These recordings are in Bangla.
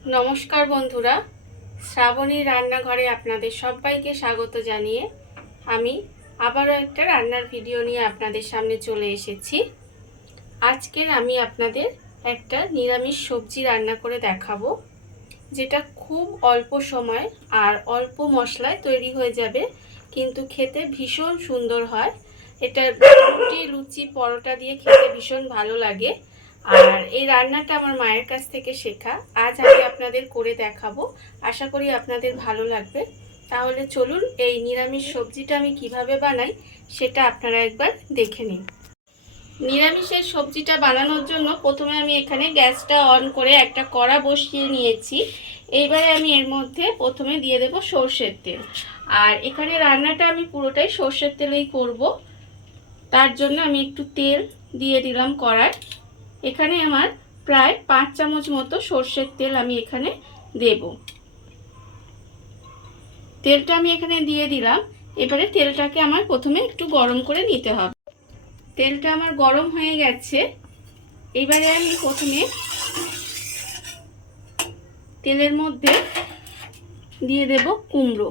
নমস্কার বন্ধুরা। শ্রাবণীর রান্নাঘরে আপনাদের সবাইকে স্বাগত জানিয়ে আমি আবারও একটা রান্নার ভিডিও নিয়ে আপনাদের সামনে চলে এসেছি। আজকের আমি আপনাদের একটা নিরামিষ সবজি রান্না করে দেখাবো, যেটা খুব অল্প সময় আর অল্প মশলায় তৈরি হয়ে যাবে, কিন্তু খেতে ভীষণ সুন্দর হয়। এটা রুটি, লুচি, পরোটা দিয়ে খেতে ভীষণ ভালো লাগে। আর এই রান্নাটা আমার মায়ের কাছ থেকে শেখা। আজ আমি আপনাদের করে দেখাবো। আশা করি আপনাদের ভালো লাগবে। তাহলে চলুন এই নিরামিষ সবজিটা আমি কীভাবে বানাই সেটা আপনারা একবার দেখে নিন। নিরামিষের সবজিটা বানানোর জন্য প্রথমে আমি এখানে গ্যাসটা অন করে একটা কড়া বসিয়ে নিয়েছি। এইবারে আমি এর মধ্যে প্রথমে দিয়ে দেব সর্ষের তেল। আর এখানে রান্নাটা আমি পুরোটাই সর্ষের তেলেই করব। তার জন্য আমি একটু তেল দিয়ে দিলাম কড়ায়। এখানে আমার প্রায় পাঁচ চামচ মতো সর্ষের তেল আমি এখানে দেব। তেলটা আমি এখানে দিয়ে দিলাম। এবারে তেলটাকে আমার প্রথমে একটু গরম করে নিতে হবে। তেলটা আমার গরম হয়ে গেছে। এবারে আমি প্রথমে তেলের মধ্যে দিয়ে দেব কুমড়ো।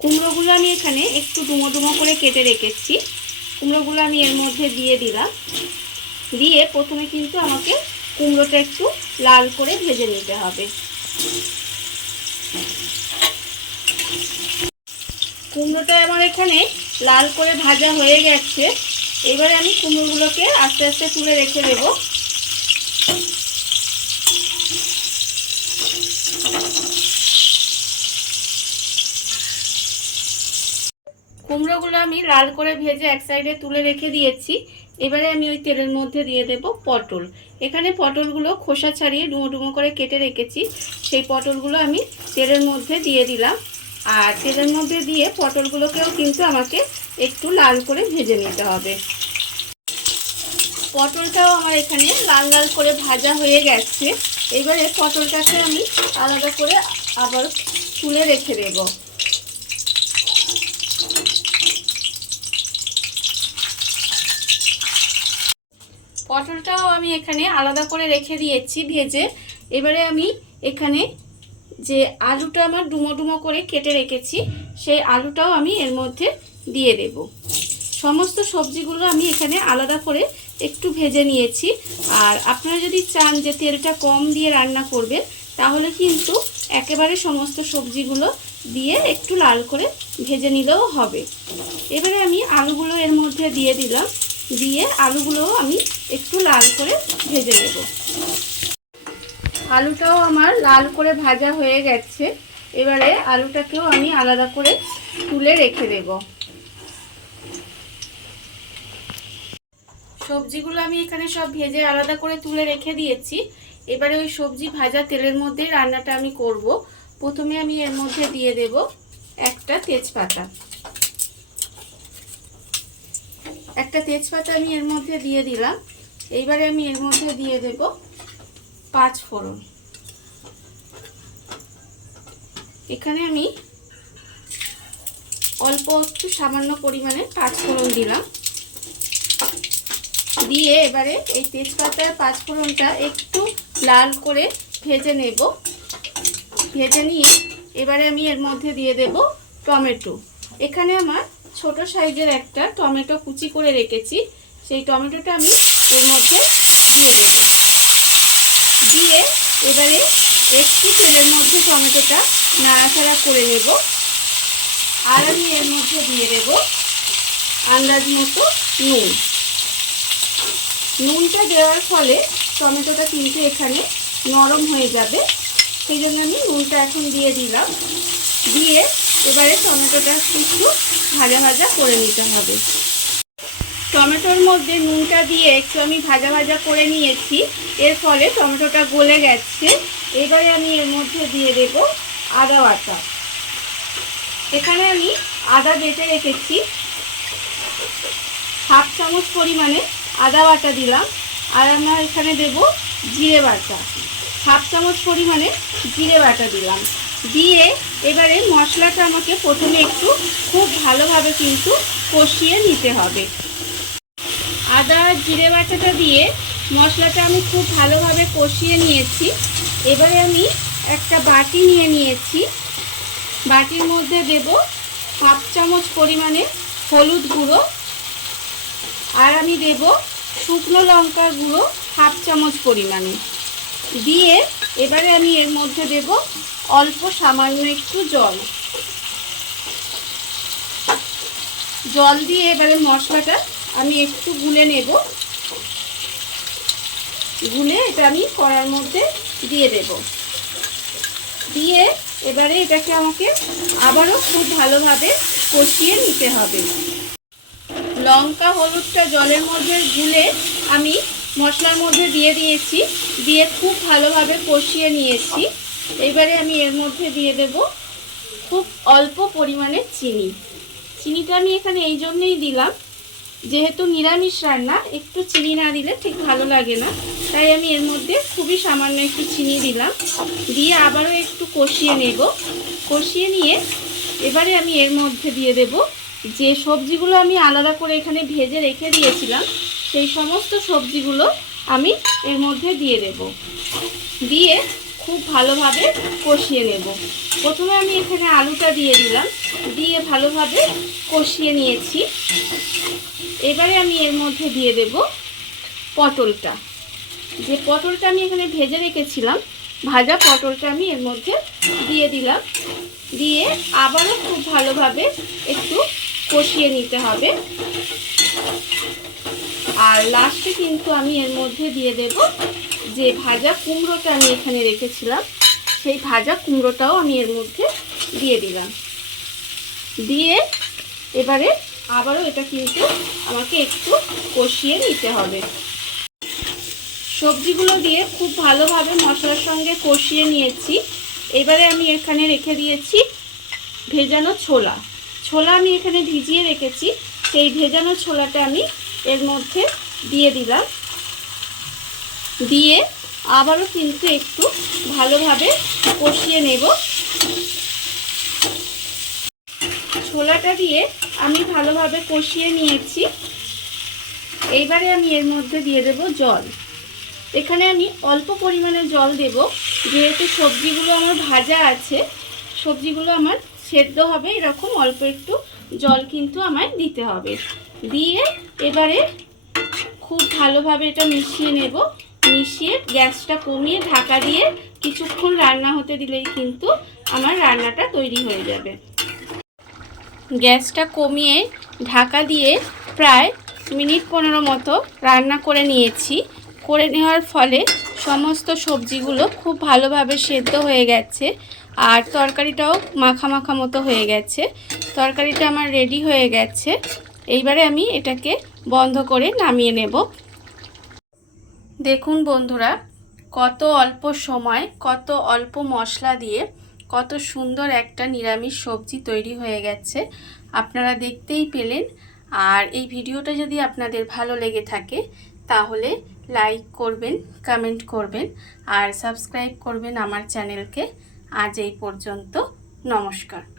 কুমড়োগুলো আমি এখানে একটু ডুমো ডুমো করে কেটে রেখেছি। কুমড়োগুলো আমি এর মধ্যে দিয়ে দিলাম। দিয়ে প্রথমে কিন্তু আমাকে কুমড়োটা একটু লাল করে ভেজে নিতে হবে। কুমড়োটা আমার এখানে লাল করে ভাজা হয়ে গেছে। এবারে আমি কুমড়োগুলোকে আস্তে আস্তে তুলে রেখে দেব। কুমড়োগুলো আমি লাল করে ভেজে এক সাইডে তুলে রেখে দিয়েছি। এবারে আমি ওই তেলের মধ্যে দিয়ে দেব পটল। এখানে পটলগুলো খোসা ছাড়িয়ে ডুমো ডুমো করে কেটে রেখেছি। সেই পটলগুলো আমি তেলের মধ্যে দিয়ে দিলাম। আর তেলের মধ্যে দিয়ে পটলগুলোকেও কিন্তু আমাকে একটু লাল করে ভেজে নিতে হবে। পটলটাও আমার এখানে লাল লাল করে ভাজা হয়ে গেছে। এবারে পটলটাকে আমি আলাদা করে আবার তুলে রেখে দেবো। পটলটাও আমি এখানে আলাদা করে রেখে দিয়েছি ভেজে। এবারে আমি এখানে যে আলুটা আমার ডুমো ডুমো করে কেটে রেখেছি, সেই আলুটাও আমি এর মধ্যে দিয়ে দেব। সমস্ত সবজিগুলো আমি এখানে আলাদা করে একটু ভেজে নিয়েছি। আর আপনারা যদি চান যে তেলটা কম দিয়ে রান্না করবেন, তাহলে কিন্তু একেবারে সমস্ত সবজিগুলো দিয়ে একটু লাল করে ভেজে নিলেও হবে। এবারে আমি আলুগুলো এর মধ্যে দিয়ে দিলাম। দিয়ে আলুগুলোও আমি একটু লাল করে ভেজে নেব। আলুটাও আমার লাল করে ভাজা হয়ে গেছে। এবারে আলুটাকেও আমি আলাদা করে তুলে রেখে দেব। সবজিগুলো আমি এখানে সব ভেজে আলাদা করে তুলে রেখে দিয়েছি। এবারে ওই সবজি ভাজা তেলের মধ্যে রান্নাটা আমি করব। প্রথমে আমি এর মধ্যে দিয়ে দেব একটা তেজপাতা। একটা তেজপাতা আমি এর মধ্যে দিয়ে দিলাম। এইবারে আমি এর মধ্যে দিয়ে দেব পাঁচ ফোড়ন। এখানে আমি অল্প একটু সামান্য পরিমাণে পাঁচ ফোড়ন দিলাম। দিয়ে এবারে এই তেজপাতার পাঁচ ফোড়নটা একটু লাল করে ভেজে নেব। ভেজে নিয়ে এবারে আমি এর মধ্যে দিয়ে দেব টমেটো। এখানে আমার ছোট সাইজের একটা টমেটো কুচি করে রেখেছি। সেই টমেটোটা আমি এর মধ্যে দিয়ে দেব। দিয়ে এবারে একটু তেলের মধ্যে টমেটোটা নাড়াচাড়া করে নেব। আর আমি এর মধ্যে দিয়ে দেব আন্দাজ মতো নুন। নুনটা দেওয়ার ফলে টমেটোটা কিন্তু এখানে নরম হয়ে যাবে। সেই জন্য আমি নুনটা এখন দিয়ে দিলাম। দিয়ে এবারে টমেটোটা একটু ভাজা ভাজা করে নিতে হবে। টমেটোর মধ্যে নুনটা দিয়ে একটু আমি ভাজা ভাজা করে নিয়েছি। এর ফলে টমেটোটা গলে গেছে। এবারে আমি এর মধ্যে দিয়ে দেব আদা বাটা। এখানে আমি আদা বেটে রেখেছি। হাফ চামচ পরিমাণে আদা বাটা দিলাম। আর আমরা এখানে দেব জিরে বাটা। হাফ চামচ পরিমাণে জিরে বাটা দিলাম। দিয়ে এবারে মশলাটা আমাকে প্রথমে একটু খুব ভালোভাবে কিন্তু কষিয়ে নিতে হবে। আদা, জিরে বাটাটা দিয়ে মশলাটা আমি খুব ভালোভাবে কষিয়ে নিয়েছি। এবারে আমি একটা বাটি নিয়ে নিয়েছি। বাটির মধ্যে দেব হাফ চামচ পরিমাণে হলুদ গুঁড়ো আর আমি দেব শুকনো লঙ্কার গুঁড়ো হাফ চামচ পরিমাণে। দিয়ে এবারে আমি এর মধ্যে দেব অল্প সামান্য একটু জল। জল দিয়ে এবারে মশলাটা আমি একটু গুলে নেব। গুলে এটা আমি কড়ার মধ্যে দিয়ে দেব। দিয়ে এবারে এটাকে আমাকে আবারও খুব ভালোভাবে কষিয়ে নিতে হবে। লঙ্কা, হলুদটা জলের মধ্যে গুলে আমি মশলার মধ্যে দিয়ে দিয়েছি। দিয়ে খুব ভালোভাবে কষিয়ে নিয়েছি। এবারে আমি এর মধ্যে দিয়ে দেব খুব অল্প পরিমাণে চিনি। চিনিটা আমি এখানে এই জন্যই দিলাম, যেহেতু নিরামিষ রান্না, একটু চিনি না দিলে ঠিক ভালো লাগে না। তাই আমি এর মধ্যে খুবই সামান্য একটু চিনি দিলাম। দিয়ে আবারও একটু কষিয়ে নেব। কষিয়ে নিয়ে এবারে আমি এর মধ্যে দিয়ে দেব যে সবজিগুলো আমি আলাদা করে এখানে ভেজে রেখে দিয়েছিলাম, সেই সমস্ত সবজিগুলো আমি এর মধ্যে দিয়ে দেব। দিয়ে খুব ভালোভাবে কষিয়ে নেব। প্রথমে আমি এখানে আলুটা দিয়ে দিলাম। দিয়ে ভালোভাবে কষিয়ে নিয়েছি। এবারে আমি এর মধ্যে দিয়ে দেব পটলটা। যে পটলটা আমি এখানে ভেজে রেখেছিলাম, ভাজা পটলটা আমি এর মধ্যে দিয়ে দিলাম। দিয়ে আবারও খুব ভালোভাবে একটু কষিয়ে নিতে হবে। আর লাস্টে কিন্তু আমি এর মধ্যে দিয়ে দেব যে ভাজা কুমড়োটা আমি এখানে রেখেছিলাম, সেই ভাজা কুমড়োটাও আমি এর মধ্যে দিয়ে দিলাম। দিয়ে এবারে আবারও এটা কিন্তু আমাকে একটু কষিয়ে নিতে হবে। সবজিগুলো দিয়ে খুব ভালোভাবে মশলার সঙ্গে কষিয়ে নিয়েছি। এবারে আমি এখানে রেখে দিয়েছি ভেজানো ছোলা। ছোলা আমি এখানে ভিজিয়ে রেখেছি, সেই ভেজানো ছোলাটা আমি এর মধ্যে দিয়ে দিলাম। দিয়ে আবারও কিন্তু একটু ভালোভাবে কষিয়ে নেব। ছোলাটা দিয়ে আমি ভালোভাবে কষিয়ে নিয়েছি। এইবারে আমি এর মধ্যে দিয়ে দেব জল। এখানে আমি অল্প পরিমাণে জল দেব। যেহেতু সবজিগুলো আমার ভাজা আছে, সবজিগুলো আমার সেদ্ধ হবে, এরকম অল্প একটু জল কিন্তু আমায় দিতে হবে। দিয়ে এবারে খুব ভালোভাবে এটা মিশিয়ে নেব। মিশিয়ে গ্যাসটা কমিয়ে ঢাকা দিয়ে কিছুক্ষণ রান্না হতে দিলেই কিন্তু আমার রান্নাটা তৈরি হয়ে যাবে। গ্যাসটা কমিয়ে ঢাকা দিয়ে প্রায় মিনিট পনেরো মতো রান্না করে নিয়েছি। করে নেওয়ার ফলে সমস্ত সবজিগুলো খুব ভালোভাবে সেদ্ধ হয়ে গেছে আর তরকারিটাও মাখা মাখা মতো হয়ে গেছে। তরকারিটা আমার রেডি হয়ে গেছে। এইবারে আমি এটাকে বন্ধ করে নামিয়ে নেব। দেখুন বন্ধুরা, কত অল্প সময়, কত অল্প মশলা দিয়ে কত সুন্দর একটা নিরামিষ সবজি তৈরি হয়ে গেছে। আপনারা দেখতেই পেলেন। আর এই ভিডিওটা যদি আপনাদের ভালো লেগে থাকে, তাহলে লাইক করবেন, কমেন্ট করবেন, আর সাবস্ক্রাইব করবেন আমার চ্যানেলকে। আজ এই পর্যন্ত, নমস্কার।